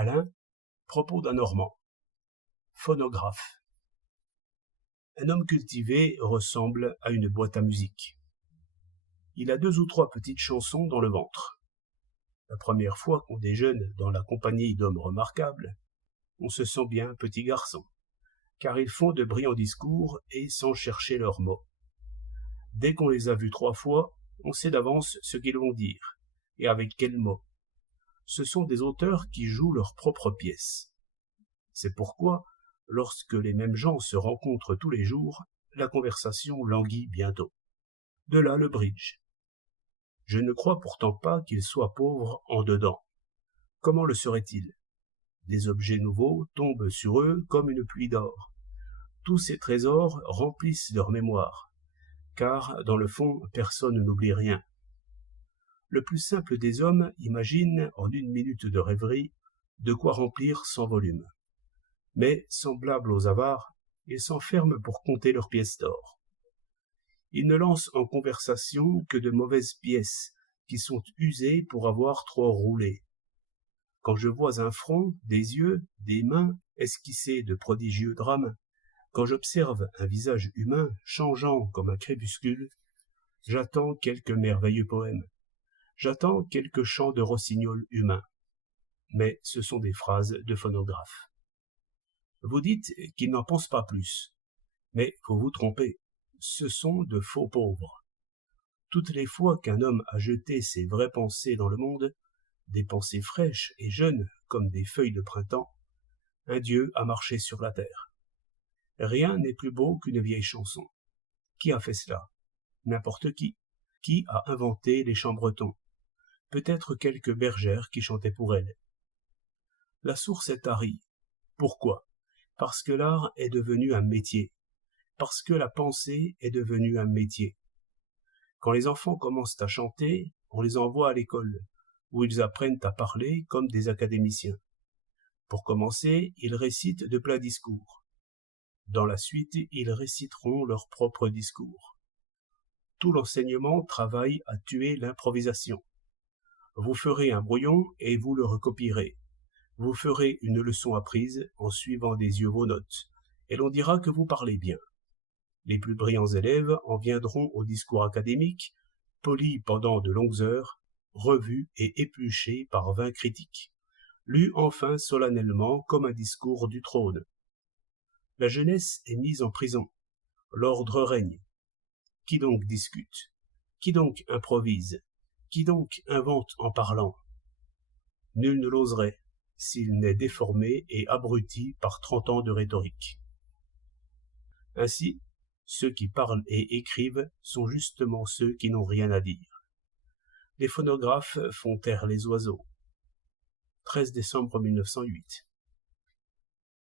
Alain, propos d'un Normand. Phonographe. Un homme cultivé ressemble à une boîte à musique. Il a 2 ou 3 petites chansons dans le ventre. La première fois qu'on déjeune dans la compagnie d'hommes remarquables, on se sent bien petit garçon, car ils font de brillants discours et sans chercher leurs mots. Dès qu'on les a vus 3 fois, on sait d'avance ce qu'ils vont dire, et avec quels mots. Ce sont des auteurs qui jouent leur propre pièce. C'est pourquoi, lorsque les mêmes gens se rencontrent tous les jours, la conversation languit bientôt. De là le bridge. Je ne crois pourtant pas qu'il soit pauvre en dedans. Comment le serait-il? Des objets nouveaux tombent sur eux comme une pluie d'or. Tous ces trésors remplissent leur mémoire, car dans le fond, personne n'oublie rien. Le plus simple des hommes imagine, en 1 minute de rêverie, de quoi remplir 100 volumes. Mais, semblables aux avares, ils s'enferment pour compter leurs pièces d'or. Ils ne lancent en conversation que de mauvaises pièces, qui sont usées pour avoir trop roulé. Quand je vois un front, des yeux, des mains esquisser de prodigieux drames, quand j'observe un visage humain changeant comme un crépuscule, j'attends quelque merveilleux poème. J'attends quelque chant de rossignol humain. Mais ce sont des phrases de phonographe. Vous dites qu'ils n'en pensent pas plus. Mais vous vous trompez. Ce sont de faux pauvres. Toutes les fois qu'un homme a jeté ses vraies pensées dans le monde, des pensées fraîches et jeunes comme des feuilles de printemps, un dieu a marché sur la terre. Rien n'est plus beau qu'une vieille chanson. Qui a fait cela? N'importe qui. Qui a inventé les chants bretons? Peut-être quelques bergères qui chantaient pour elle. La source est tarie. Pourquoi? Parce que l'art est devenu un métier. Parce que la pensée est devenue un métier. Quand les enfants commencent à chanter, on les envoie à l'école, où ils apprennent à parler comme des académiciens. Pour commencer, ils récitent de plats discours. Dans la suite, ils réciteront leurs propres discours. Tout l'enseignement travaille à tuer l'improvisation. Vous ferez un brouillon et vous le recopierez. Vous ferez une leçon apprise en suivant des yeux vos notes, et l'on dira que vous parlez bien. Les plus brillants élèves en viendront au discours académique, polis pendant de longues heures, revus et épluchés par 20 critiques, lus enfin solennellement comme un discours du trône. La jeunesse est mise en prison. L'ordre règne. Qui donc discute? Qui donc improvise? Qui donc invente en parlant? Nul ne l'oserait, s'il n'est déformé et abruti par 30 ans de rhétorique. Ainsi, ceux qui parlent et écrivent sont justement ceux qui n'ont rien à dire. Les phonographes font taire les oiseaux. 13 décembre 1908.